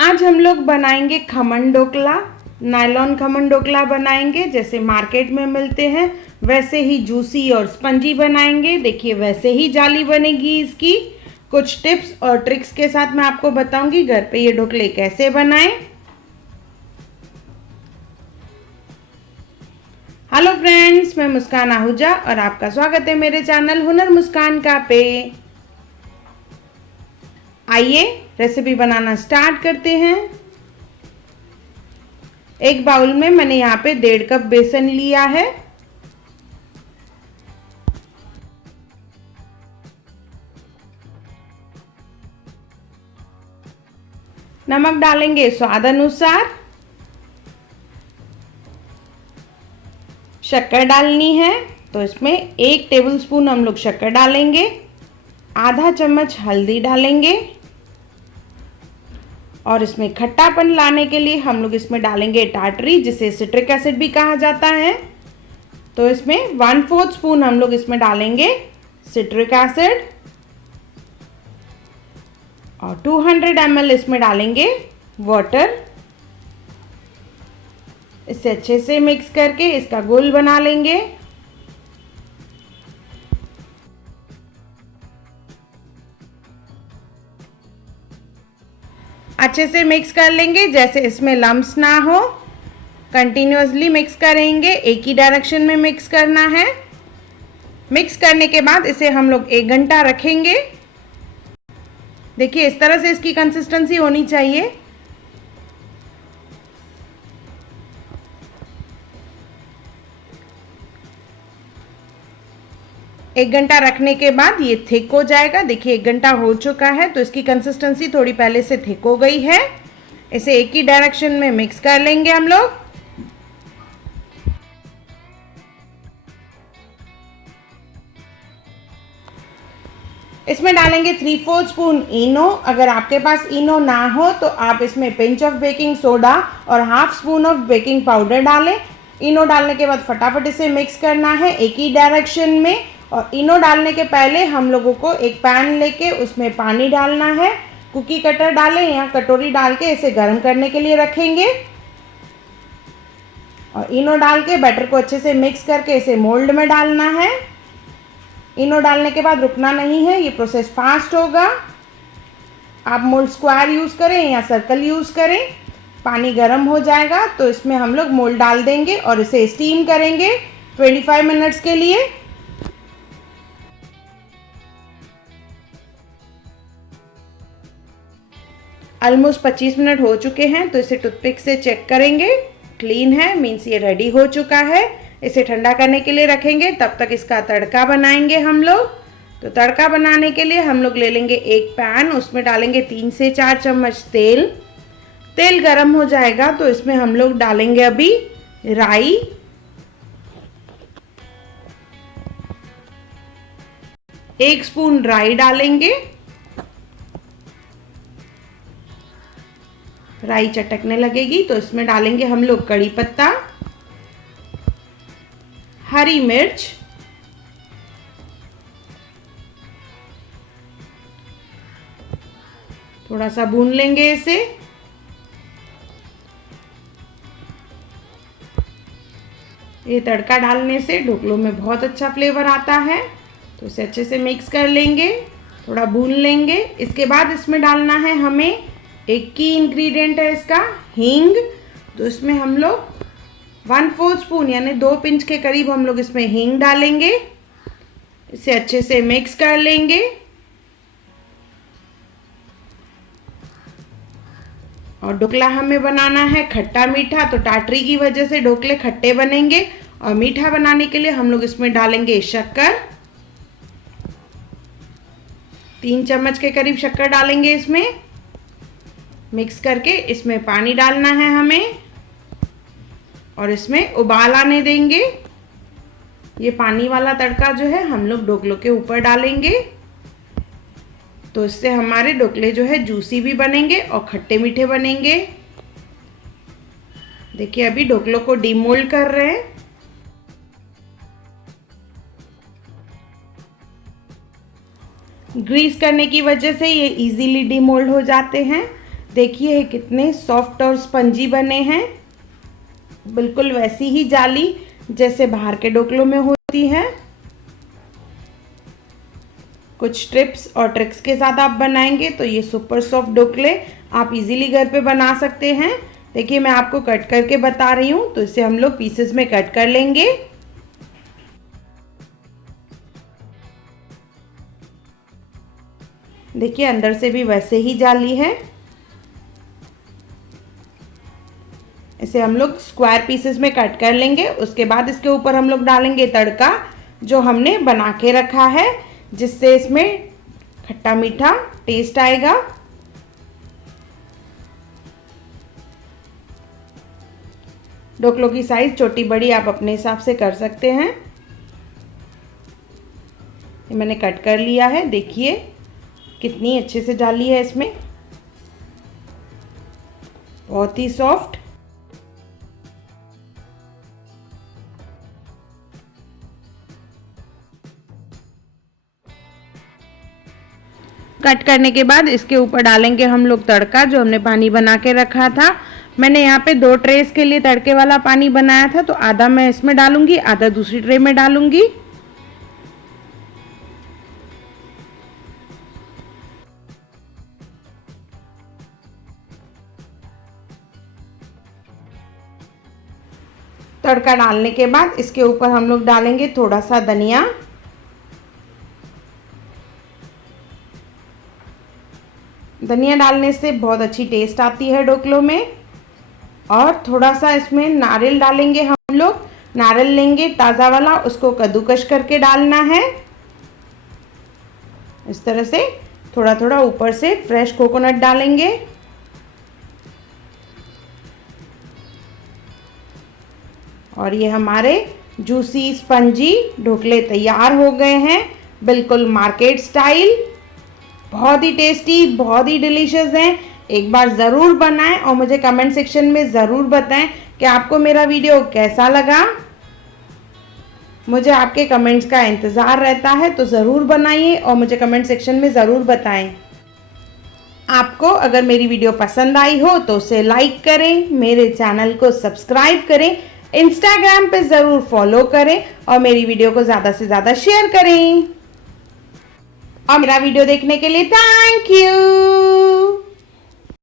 आज हम लोग बनाएंगे खमन ढोकला। नायलॉन खमन ढोकला बनाएंगे, जैसे मार्केट में मिलते हैं वैसे ही जूसी और स्पंजी बनाएंगे। देखिए वैसे ही जाली बनेगी इसकी। कुछ टिप्स और ट्रिक्स के साथ मैं आपको बताऊंगी घर पे ये ढोकले कैसे बनाएं। हेलो फ्रेंड्स, मैं मुस्कान आहूजा और आपका स्वागत है मेरे चैनल हुनर मुस्कान का पे। आइए रेसिपी बनाना स्टार्ट करते हैं। एक बाउल में मैंने यहाँ पे 1.5 कप बेसन लिया है। नमक डालेंगे स्वाद अनुसार। शक्कर डालनी है तो इसमें 1 टेबलस्पून हम लोग शक्कर डालेंगे। आधा चम्मच हल्दी डालेंगे और इसमें खट्टापन लाने के लिए हम लोग इसमें डालेंगे टाटरी, जिसे सिट्रिक एसिड भी कहा जाता है। तो इसमें 1/4 स्पून हम लोग इसमें डालेंगे सिट्रिक एसिड और 200 ml इसमें डालेंगे वाटर। इसे अच्छे से मिक्स करके इसका घोल बना लेंगे। अच्छे से मिक्स कर लेंगे, जैसे इसमें लम्स ना हो। कंटिन्यूअसली मिक्स करेंगे, एक ही डायरेक्शन में मिक्स करना है। मिक्स करने के बाद इसे हम लोग 1 घंटा रखेंगे। देखिए इस तरह से इसकी कंसिस्टेंसी होनी चाहिए। एक घंटा रखने के बाद ये थिक हो जाएगा। देखिए 1 घंटा हो चुका है तो इसकी कंसिस्टेंसी थोड़ी पहले से थिक हो गई है। इसे एक ही डायरेक्शन में मिक्स कर लेंगे हम लोग। इसमें डालेंगे 3/4 स्पून इनो। अगर आपके पास इनो ना हो तो आप इसमें पिंच ऑफ बेकिंग सोडा और 1/2 स्पून ऑफ बेकिंग पाउडर डालें। इनो डालने के बाद फटाफट इसे मिक्स करना है एक ही डायरेक्शन में। और इनो डालने के पहले हम लोगों को एक पैन लेके उसमें पानी डालना है। कुकी कटर डालें या कटोरी डाल के इसे गर्म करने के लिए रखेंगे। और इनो डाल के बैटर को अच्छे से मिक्स करके इसे मोल्ड में डालना है। इनो डालने के बाद रुकना नहीं है, ये प्रोसेस फास्ट होगा। आप मोल्ड स्क्वायर यूज़ करें या सर्कल यूज़ करें। पानी गर्म हो जाएगा तो इसमें हम लोग मोल्ड डाल देंगे और इसे स्टीम करेंगे 25 मिनट्स के लिए। ऑलमोस्ट 25 मिनट हो चुके हैं तो इसे टूथपिक से चेक करेंगे। क्लीन है, मीन्स ये रेडी हो चुका है। इसे ठंडा करने के लिए रखेंगे, तब तक इसका तड़का बनाएंगे हम लोग। तो तड़का बनाने के लिए हम लोग ले लेंगे एक पैन, उसमें डालेंगे 3 से 4 चम्मच तेल। तेल गरम हो जाएगा तो इसमें हम लोग डालेंगे अभी राई, 1 स्पून राई डालेंगे। राई चटकने लगेगी तो इसमें डालेंगे हम लोग कड़ी पत्ता, हरी मिर्च, थोड़ा सा भून लेंगे इसे। ये तड़का डालने से ढोकलों में बहुत अच्छा फ्लेवर आता है। तो इसे अच्छे से मिक्स कर लेंगे, थोड़ा भून लेंगे। इसके बाद इसमें डालना है हमें एक की इंग्रेडिएंट है इसका, हींग। तो इसमें हम लोग 1/4 स्पून यानी 2 पिंच के करीब हम लोग इसमें हींग डालेंगे। इसे अच्छे से मिक्स कर लेंगे। और ढोकला हमें बनाना है खट्टा मीठा, तो टाटरी की वजह से ढोकले खट्टे बनेंगे। और मीठा बनाने के लिए हम लोग इसमें डालेंगे शक्कर, 3 चम्मच के करीब शक्कर डालेंगे इसमें। मिक्स करके इसमें पानी डालना है हमें और इसमें उबाल आने देंगे। ये पानी वाला तड़का जो है हम लोग ढोकलों के ऊपर डालेंगे, तो इससे हमारे ढोकले जो है जूसी भी बनेंगे और खट्टे मीठे बनेंगे। देखिए अभी ढोकलों को डीमोल्ड कर रहे हैं। ग्रीस करने की वजह से ये इजीली डीमोल्ड हो जाते हैं। देखिए ये कितने सॉफ्ट और स्पंजी बने हैं, बिल्कुल वैसी ही जाली जैसे बाहर के ढोकलों में होती है। कुछ टिप्स और ट्रिक्स के साथ आप बनाएंगे तो ये सुपर सॉफ्ट ढोकले आप इजीली घर पे बना सकते हैं। देखिए मैं आपको कट करके बता रही हूँ, तो इसे हम लोग पीसेस में कट कर लेंगे। देखिए अंदर से भी वैसे ही जाली है। इसे हम लोग स्क्वायर पीसेस में कट कर लेंगे। उसके बाद इसके ऊपर हम लोग डालेंगे तड़का जो हमने बना के रखा है, जिससे इसमें खट्टा मीठा टेस्ट आएगा। ढोकलों की साइज छोटी बड़ी आप अपने हिसाब से कर सकते हैं। ये मैंने कट कर लिया है। देखिए कितनी अच्छे से जाली है इसमें, बहुत ही सॉफ्ट। कट करने के बाद इसके ऊपर डालेंगे हम लोग तड़का जो हमने पानी बना के रखा था। मैंने यहाँ पे 2 ट्रेस के लिए तड़के वाला पानी बनाया था, तो आधा मैं इसमें डालूंगी, आधा दूसरी ट्रे में डालूंगी। तड़का डालने के बाद इसके ऊपर हम लोग डालेंगे थोड़ा सा धनिया। धनिया डालने से बहुत अच्छी टेस्ट आती है ढोकलों में। और थोड़ा सा इसमें नारियल डालेंगे हम लोग। नारियल लेंगे ताज़ा वाला, उसको कद्दूकश करके डालना है। इस तरह से थोड़ा थोड़ा ऊपर से फ्रेश कोकोनट डालेंगे। और ये हमारे जूसी स्पंजी ढोकले तैयार हो गए हैं, बिल्कुल मार्केट स्टाइल। बहुत ही टेस्टी, बहुत ही डिलीशियस हैं। एक बार ज़रूर बनाएं और मुझे कमेंट सेक्शन में ज़रूर बताएं कि आपको मेरा वीडियो कैसा लगा। मुझे आपके कमेंट्स का इंतज़ार रहता है, तो ज़रूर बनाइए और मुझे कमेंट सेक्शन में ज़रूर बताएं। आपको अगर मेरी वीडियो पसंद आई हो तो उसे लाइक करें, मेरे चैनल को सब्सक्राइब करें, इंस्टाग्राम पे ज़रूर फॉलो करें और मेरी वीडियो को ज़्यादा से ज़्यादा शेयर करें। और मेरा वीडियो देखने के लिए थैंक यू।